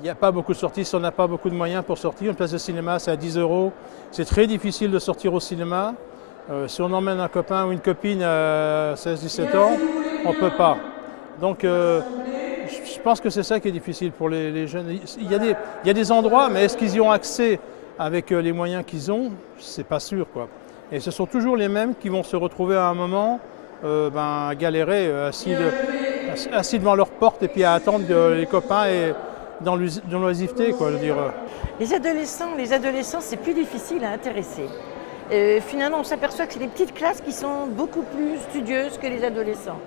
Il n'y a pas beaucoup de sorties, si on n'a pas beaucoup de moyens pour sortir. Une place de cinéma, c'est à 10 euros. C'est très difficile de sortir au cinéma. Si on emmène un copain ou une copine à 16-17 ans, on ne peut pas. Donc je pense que c'est ça qui est difficile pour les jeunes. Il y a des endroits, mais est-ce qu'ils y ont accès avec les moyens qu'ils ont? C'est pas sûr, quoi. Et ce sont toujours les mêmes qui vont se retrouver à un moment à galérer, assis devant leur porte et puis à attendre les copains et dans l'oisiveté, quoi. Je veux dire. Les adolescents, c'est plus difficile à intéresser. Finalement, on s'aperçoit que c'est les petites classes qui sont beaucoup plus studieuses que les adolescents.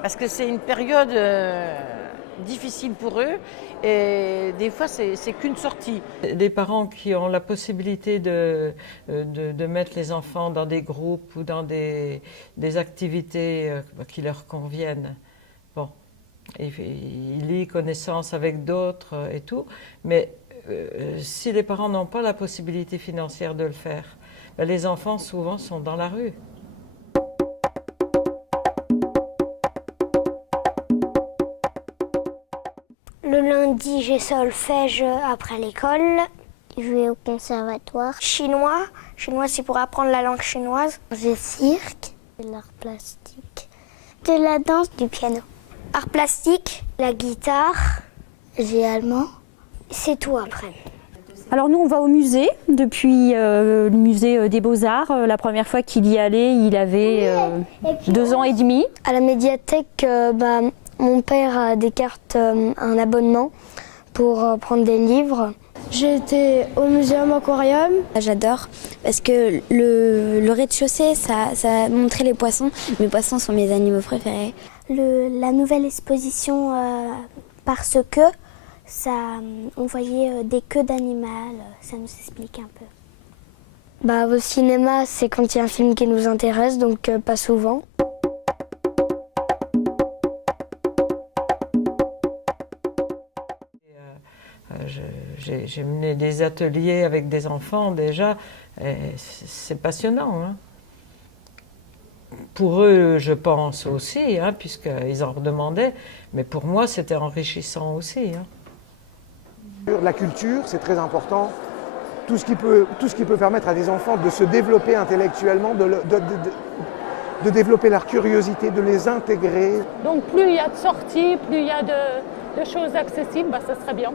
Parce que c'est une période difficile pour eux et des fois, c'est qu'une sortie. Des parents qui ont la possibilité de mettre les enfants dans des groupes ou dans des activités qui leur conviennent. Bon, ils lient connaissance avec d'autres et tout, mais si les parents n'ont pas la possibilité financière de le faire, ben les enfants souvent sont dans la rue. Le lundi, j'ai solfège après l'école. Je vais au conservatoire. Chinois, c'est pour apprendre la langue chinoise. J'ai cirque, de l'art plastique, de la danse, du piano. Art plastique, la guitare, j'ai allemand. C'est tout après. Alors nous, on va au musée, depuis le musée des Beaux-Arts. La première fois qu'il y allait, il avait 2 ans et demi. À la médiathèque, mon père a des cartes, un abonnement pour prendre des livres. J'ai été au muséum aquarium. J'adore parce que le rez-de-chaussée, ça montrait les poissons. Mes poissons sont mes animaux préférés. La nouvelle exposition Parce que, on voyait des queues d'animal, ça nous explique un peu. Au cinéma, c'est quand il y a un film qui nous intéresse, donc pas souvent. J'ai mené des ateliers avec des enfants déjà, c'est passionnant. Hein. Pour eux, je pense aussi, hein, puisqu'ils en redemandaient, mais pour moi, c'était enrichissant aussi. Hein. La culture, c'est très important. Tout ce qui peut permettre à des enfants de se développer intellectuellement, de développer leur curiosité, de les intégrer. Donc plus il y a de sorties, plus il y a de choses accessibles, ça serait bien.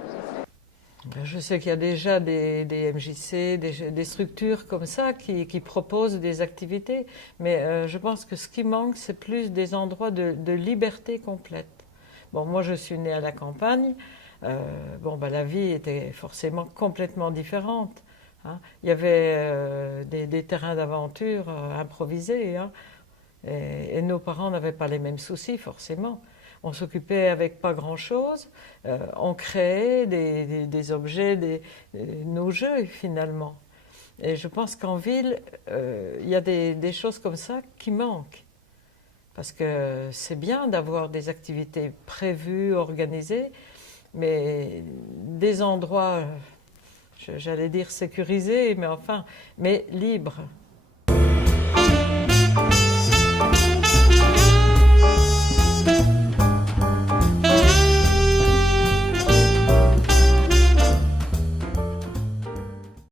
Je sais qu'il y a déjà des MJC, des structures comme ça qui proposent des activités, mais je pense que ce qui manque, c'est plus des endroits de liberté complète. Bon, moi je suis née à la campagne, la vie était forcément complètement différente. Hein. Il y avait des terrains d'aventure improvisés, hein, et nos parents n'avaient pas les mêmes soucis forcément. On s'occupait avec pas grand-chose, on créait des objets, nos jeux finalement. Et je pense qu'en ville, il y a des choses comme ça qui manquent. Parce que c'est bien d'avoir des activités prévues, organisées, mais des endroits, j'allais dire sécurisés, mais libres.